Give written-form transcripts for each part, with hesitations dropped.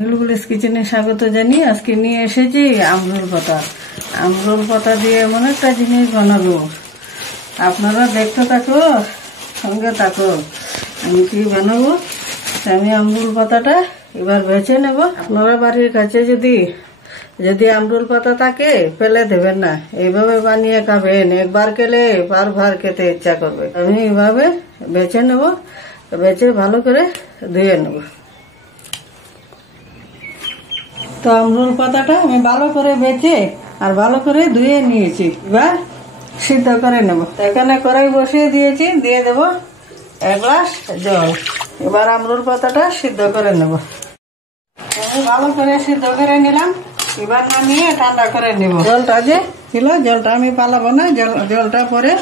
বুলবুলিস কিচেনে স্বাগত জানিয়ে আজকে নিয়ে এসেছি আমরুল পাতা। আমরুল পাতা দিয়ে এমন একটা জিনিস বানাবো, আপনারা দেখতে থাকো, সঙ্গে থাকো। আমি কি বানাবো, আমি আমরুল পাতাটা এবার বেছে নেব। আপনারা বাড়ির কাছে যদি আমরুল পাতা থাকে ফেলে দেবেন না, এইভাবে বানিয়ে খাবেন। একবার খেলে বারবার খেতে ইচ্ছা করবে। আমি এইভাবে বেছে নেব, বেছে ভালো করে ধুয়ে নেব। তো আমরুল পাতাটা আমি ভালো করে বেছে আর ভালো করে ধুয়ে নিয়েছি। এবার সিদ্ধ করে নেব। এখানে কড়াই বসিয়ে দিয়েছি, দিয়ে দেব 1 গ্লাস জল। এবার আমরুল পাতাটা সিদ্ধ করে নেব। আমি ভালো করে সিদ্ধ করে নিলাম। এবার নামিয়ে ঠান্ডা করে নেব। জলটা যে ছিল, জলটা আমি পালাবো না, জলটা পরে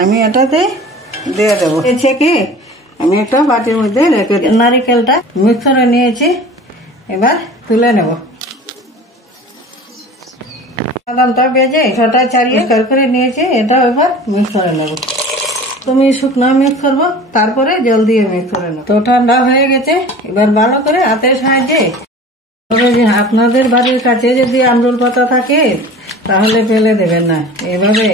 আমি এটাতে দিয়ে দেবো। ছেঁকে আমি একটা বাটির মধ্যে রেখে নারিকেলটা মিক্সারে নিয়েছি, এবার তুলে নেব। বাদামটা ভেজে ছোটা ছাড়িয়ে করে নিয়েছি, এটা এবার মিক্স করে নেব। তুমি শুকনো মিক্স করবো, তারপরে জল দিয়ে মিক্স করে নেব। তো ঠান্ডা হয়ে গেছে, এবার ভালো করে হাতের সাহায্যে, আপনাদের বাড়ির কাছে যদি আমরুল পাতা থাকে তাহলে ফেলে দেবেন না। এভাবে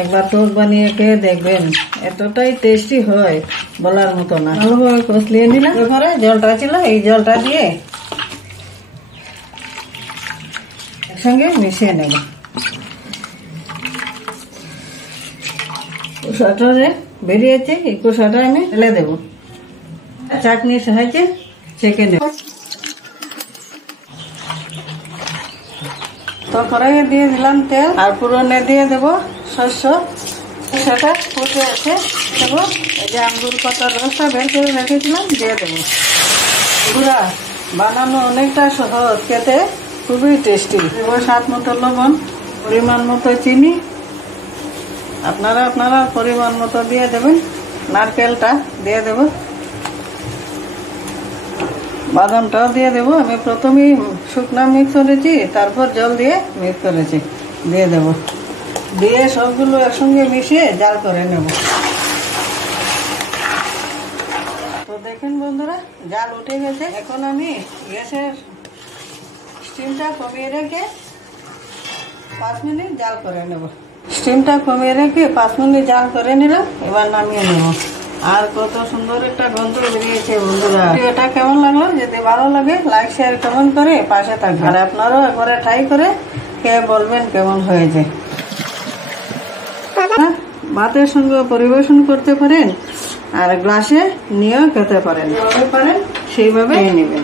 একবার টক বানিয়ে খেয়ে দেখবেন, এতটাই টেস্টি হয় বলার মতো না। ভালোভাবে কষলিয়ে নিলাম। এরপরে জলটা ছিল, এই জলটা দিয়ে একসঙ্গে মিশিয়ে নেব। কুসাটা বেরিয়েছে, এই কুসাটা আমি ফেলে দেব। চাটনির সাহায্যে ছেঁকে নেব। তো কড়াইয়ে দিয়ে দিলাম তেল, আর পুরনে দিয়ে দেব শস্য। সেটা ফুটে আছে দেবো। এই যে আমরুল পাতার রসটা বের করে রেখেছিলাম দিয়ে দেবো। পুরা বানানো অনেকটা সহজ, খেতে খুবই টেস্টি। দেবো স্বাদ মতো লবণ, পরিমাণ মতো চিনি, আপনারা পরিমাণ মতো দিয়ে দেবেন। নারকেলটা দিয়ে দেব, বাদামটাও দিয়ে দেবো। আমি প্রথমেই শুকনো মিক্স করেছি, তারপর জল দিয়ে মিক্স করেছি, দিয়ে দেব। দিয়ে সবগুলো একসঙ্গে মিশিয়ে জাল করে নেব। তো দেখেন বন্ধুরা, জাল উঠে গেছে। এখন আমি গ্যাসের স্টিমটা কমিয়ে রেখে 5 মিনিট জাল করে নেব। স্টিমটা কমিয়ে রেখে 5 মিনিট জাল করে নিলাম। এবার নামিয়ে নেব। আর কত সুন্দর একটা গন্ধ বেরিয়েছে বন্ধুরা। এটা কেমন লাগলো? যদি ভালো লাগে লাইক শেয়ার কমেন্ট করে পাশে থাকবেন। আর আপনারাও একবারে ট্রাই করে খেয়ে বলবেন কেমন হয়েছে। ভাতের সঙ্গে পরিবেশন করতে পারেন, আর গ্লাসে নিয়েও খেতে পারেন। যেভাবে পারেন সেইভাবে নিয়ে নেবেন।